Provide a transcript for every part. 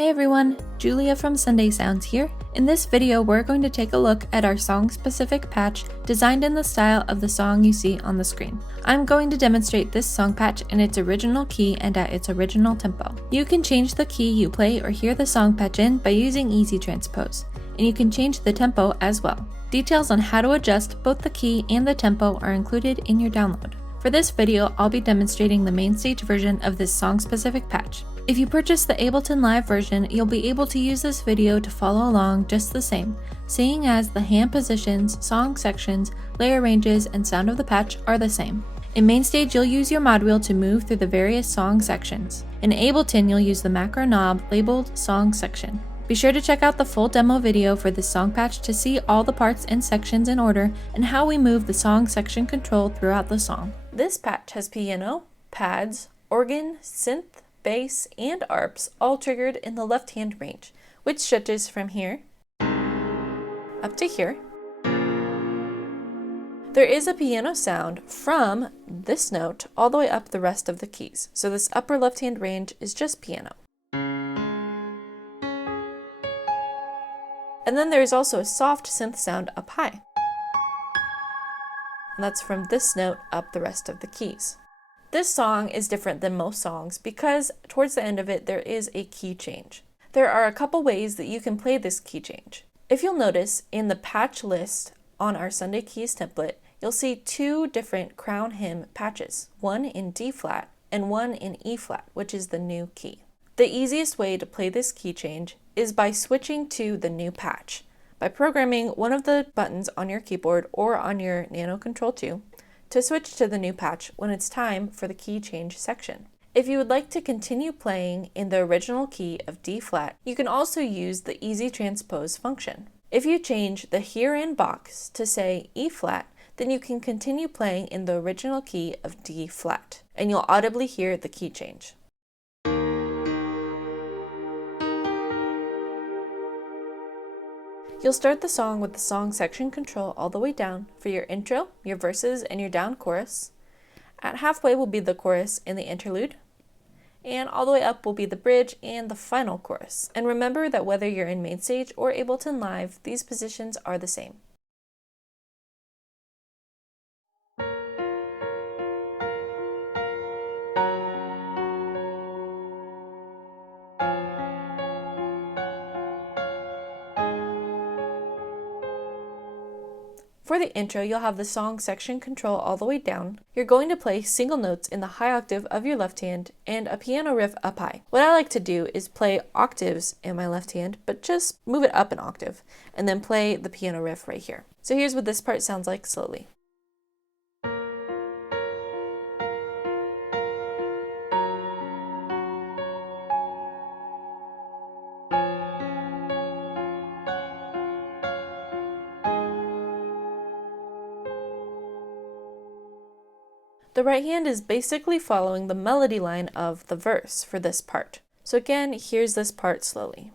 Hey everyone, Julia from Sunday Sounds here. In this video, we're going to take a look at our song-specific patch designed in the style of the song you see on the screen. I'm going to demonstrate this song patch in its original key and at its original tempo. You can change the key you play or hear the song patch in by using Easy Transpose, and you can change the tempo as well. Details on how to adjust both the key and the tempo are included in your download. For this video, I'll be demonstrating the MainStage version of this song-specific patch. If you purchase the Ableton Live version, you'll be able to use this video to follow along just the same, seeing as the hand positions, song sections, layer ranges, and sound of the patch are the same. In MainStage, you'll use your mod wheel to move through the various song sections. In Ableton, you'll use the macro knob labeled Song Section. Be sure to check out the full demo video for this song patch to see all the parts and sections in order and how we move the song section control throughout the song. This patch has piano, pads, organ, synth, bass, and arps all triggered in the left-hand range, which stretches from here up to here. There is a piano sound from this note all the way up the rest of the keys, so this upper left-hand range is just piano. And then there is also a soft synth sound up high, and that's from this note up the rest of the keys. This song is different than most songs because towards the end of it there is a key change. There are a couple ways that you can play this key change. If you'll notice in the patch list on our Sunday Keys template, you'll see two different crown hymn patches, one in D flat and one in E flat, which is the new key. The easiest way to play this key change is by switching to the new patch, by programming one of the buttons on your keyboard or on your Nano Control 2 to switch to the new patch when it's time for the key change section. If you would like to continue playing in the original key of D flat, you can also use the Easy Transpose function. If you change the Here In box to say E flat, then you can continue playing in the original key of D flat, and you'll audibly hear the key change. You'll start the song with the song section control all the way down for your intro, your verses, and your down chorus. At halfway will be the chorus and the interlude, and all the way up will be the bridge and the final chorus. And remember that whether you're in MainStage or Ableton Live, these positions are the same. For the intro, you'll have the song section control all the way down. You're going to play single notes in the high octave of your left hand and a piano riff up high. What I like to do is play octaves in my left hand, but just move it up an octave, and then play the piano riff right here. So here's what this part sounds like slowly. The right hand is basically following the melody line of the verse for this part. So again, here's this part slowly.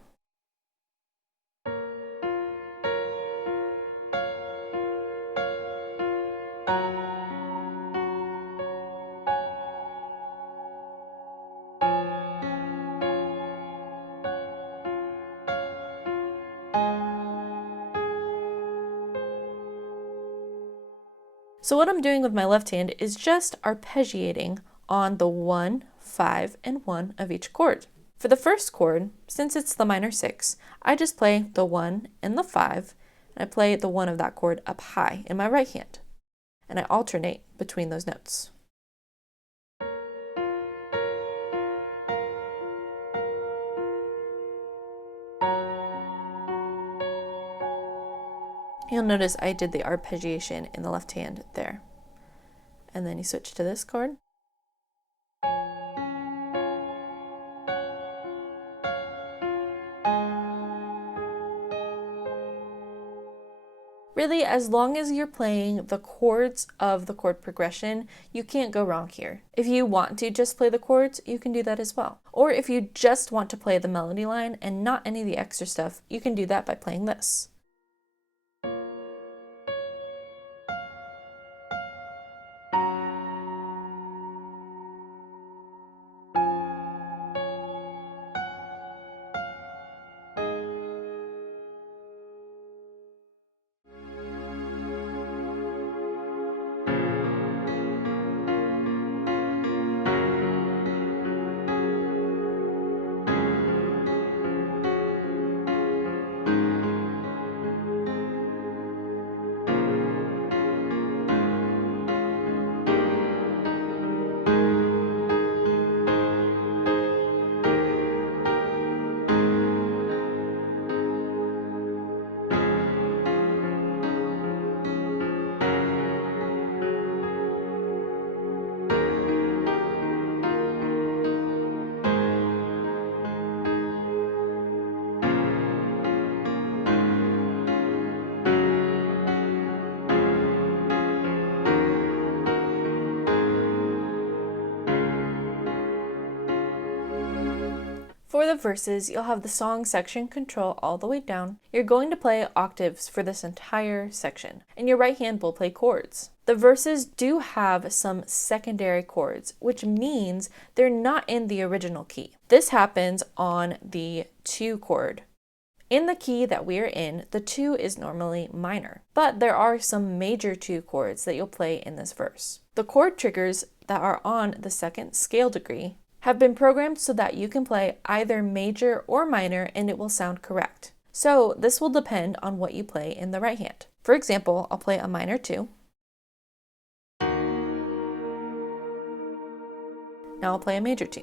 So what I'm doing with my left hand is just arpeggiating on the 1, 5, and 1 of each chord. For the first chord, since it's the minor 6, I just play the 1 and the 5, and I play the 1 of that chord up high in my right hand, and I alternate between those notes. You'll notice I did the arpeggiation in the left hand there. And then you switch to this chord. Really, as long as you're playing the chords of the chord progression, you can't go wrong here. If you want to just play the chords, you can do that as well. Or if you just want to play the melody line and not any of the extra stuff, you can do that by playing this. For the verses, you'll have the song section control all the way down. You're going to play octaves for this entire section, and your right hand will play chords. The verses do have some secondary chords, which means they're not in the original key. This happens on the 2 chord. In the key that we're in, the 2 is normally minor, but there are some major 2 chords that you'll play in this verse. The chord triggers that are on the 2nd scale degree have been programmed so that you can play either major or minor and it will sound correct. So this will depend on what you play in the right hand. For example, I'll play a minor 2. Now I'll play a major 2.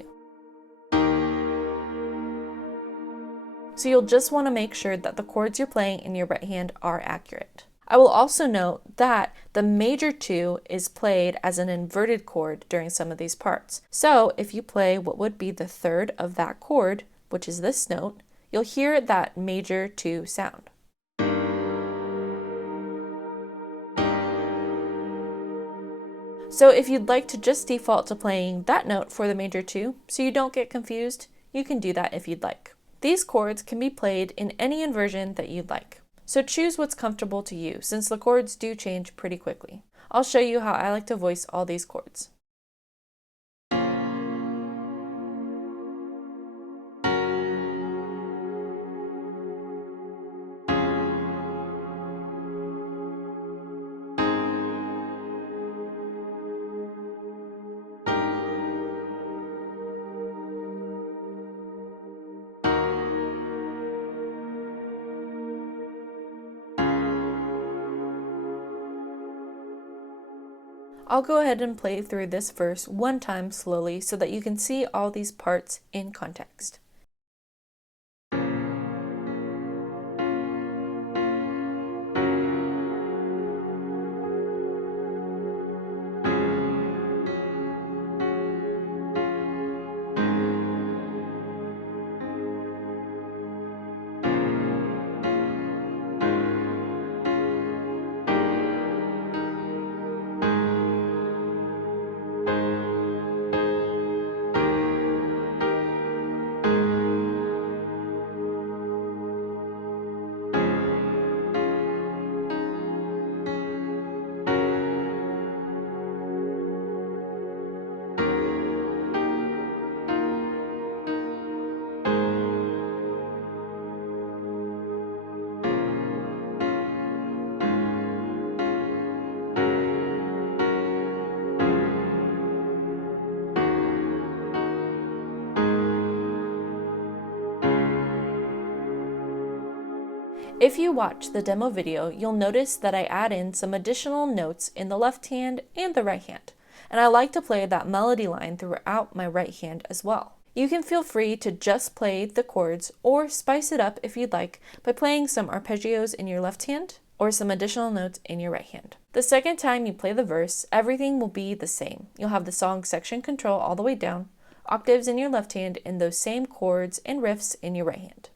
So you'll just want to make sure that the chords you're playing in your right hand are accurate. I will also note that the major 2 is played as an inverted chord during some of these parts. So if you play what would be the 3rd of that chord, which is this note, you'll hear that major 2 sound. So if you'd like to just default to playing that note for the major 2, so you don't get confused, you can do that if you'd like. These chords can be played in any inversion that you'd like. So choose what's comfortable to you, since the chords do change pretty quickly. I'll show you how I like to voice all these chords. I'll go ahead and play through this verse one time slowly so that you can see all these parts in context. If you watch the demo video, you'll notice that I add in some additional notes in the left hand and the right hand, and I like to play that melody line throughout my right hand as well. You can feel free to just play the chords or spice it up if you'd like by playing some arpeggios in your left hand or some additional notes in your right hand. The second time you play the verse, everything will be the same. You'll have the song section control all the way down, octaves in your left hand, and those same chords and riffs in your right hand.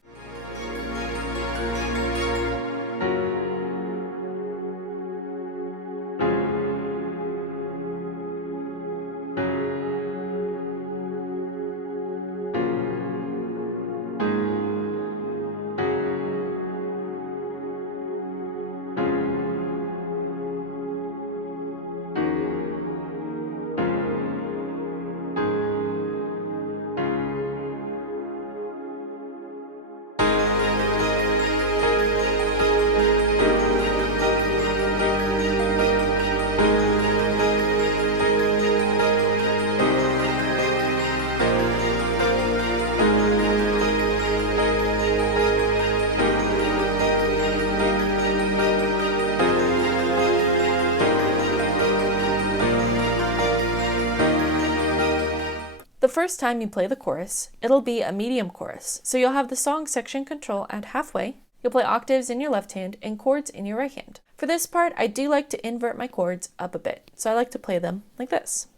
The first time you play the chorus, it'll be a medium chorus, so you'll have the song section control at halfway, you'll play octaves in your left hand and chords in your right hand. For this part, I do like to invert my chords up a bit, so I like to play them like this.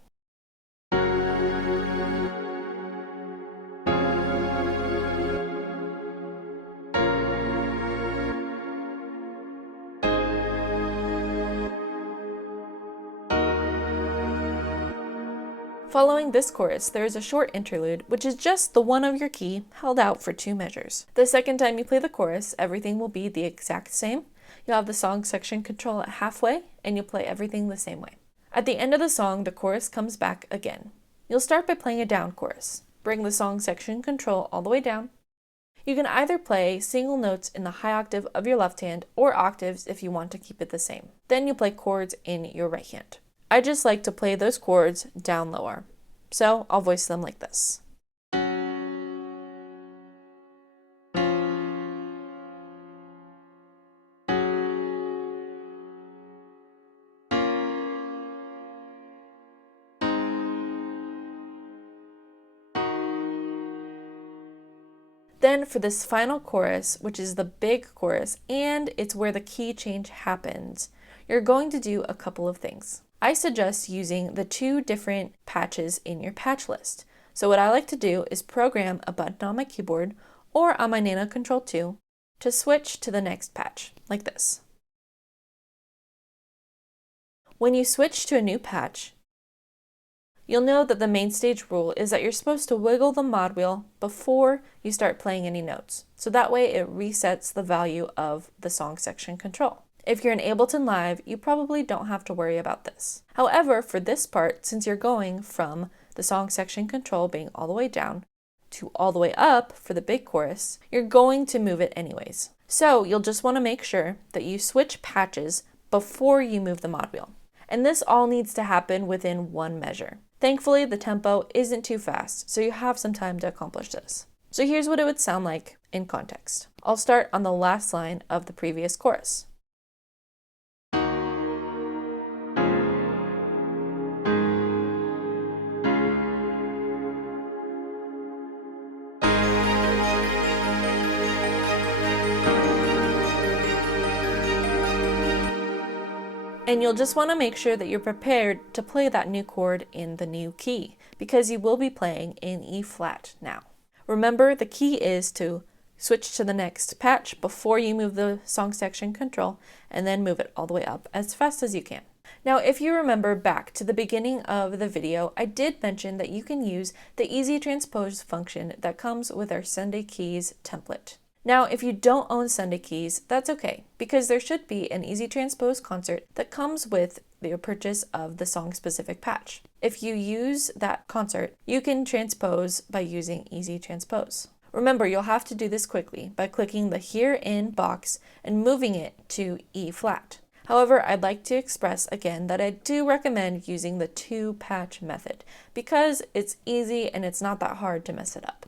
Following this chorus, there is a short interlude, which is just the one of your key held out for 2 measures. The second time you play the chorus, everything will be the exact same. You'll have the song section control at halfway, and you'll play everything the same way. At the end of the song, the chorus comes back again. You'll start by playing a down chorus. Bring the song section control all the way down. You can either play single notes in the high octave of your left hand or octaves if you want to keep it the same. Then you play chords in your right hand. I just like to play those chords down lower, so I'll voice them like this. Then for this final chorus, which is the big chorus, and it's where the key change happens, you're going to do a couple of things. I suggest using the 2 different patches in your patch list. So what I like to do is program a button on my keyboard or on my Nano Control 2 to switch to the next patch, like this. When you switch to a new patch, you'll know that the MainStage rule is that you're supposed to wiggle the mod wheel before you start playing any notes. So that way it resets the value of the song section control. If you're in Ableton Live, you probably don't have to worry about this. However, for this part, since you're going from the song section control being all the way down to all the way up for the big chorus, you're going to move it anyways. So you'll just want to make sure that you switch patches before you move the mod wheel. And this all needs to happen within 1 measure. Thankfully, the tempo isn't too fast, so you have some time to accomplish this. So here's what it would sound like in context. I'll start on the last line of the previous chorus. And you'll just want to make sure that you're prepared to play that new chord in the new key, because you will be playing in E flat now. Remember, the key is to switch to the next patch before you move the song section control, and then move it all the way up as fast as you can. Now, if you remember back to the beginning of the video, I did mention that you can use the Easy Transpose function that comes with our Sunday Keys template. Now, if you don't own Sunday Keys, that's okay, because there should be an Easy Transpose concert that comes with your purchase of the song-specific patch. If you use that concert, you can transpose by using Easy Transpose. Remember, you'll have to do this quickly by clicking the Here In box and moving it to E flat. However, I'd like to express again that I do recommend using the 2-patch method because it's easy and it's not that hard to mess it up.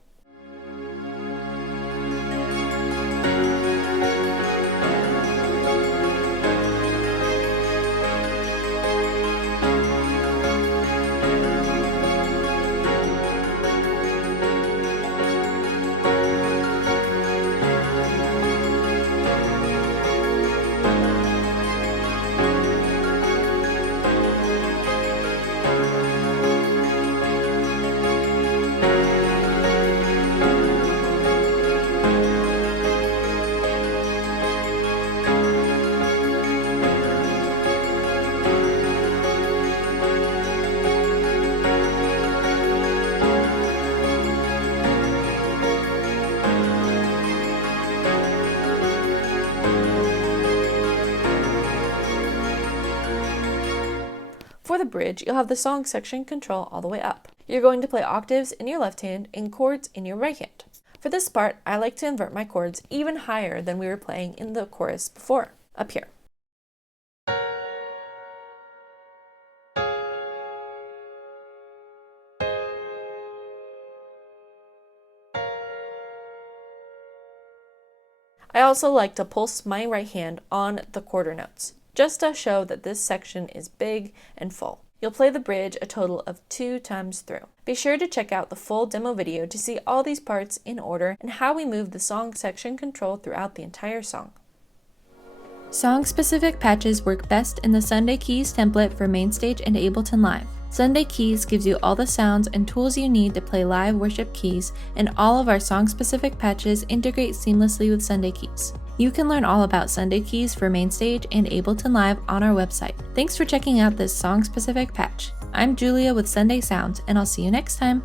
For the bridge, you'll have the song section control all the way up. You're going to play octaves in your left hand and chords in your right hand. For this part, I like to invert my chords even higher than we were playing in the chorus before, up here. I also like to pulse my right hand on the quarter notes, just to show that this section is big and full. You'll play the bridge a total of 2 times through. Be sure to check out the full demo video to see all these parts in order and how we move the song section control throughout the entire song. Song-specific patches work best in the Sunday Keys template for MainStage and Ableton Live. Sunday Keys gives you all the sounds and tools you need to play live worship keys, and all of our song-specific patches integrate seamlessly with Sunday Keys. You can learn all about Sunday Keys for MainStage and Ableton Live on our website. Thanks for checking out this song-specific patch. I'm Julia with Sunday Sounds, and I'll see you next time.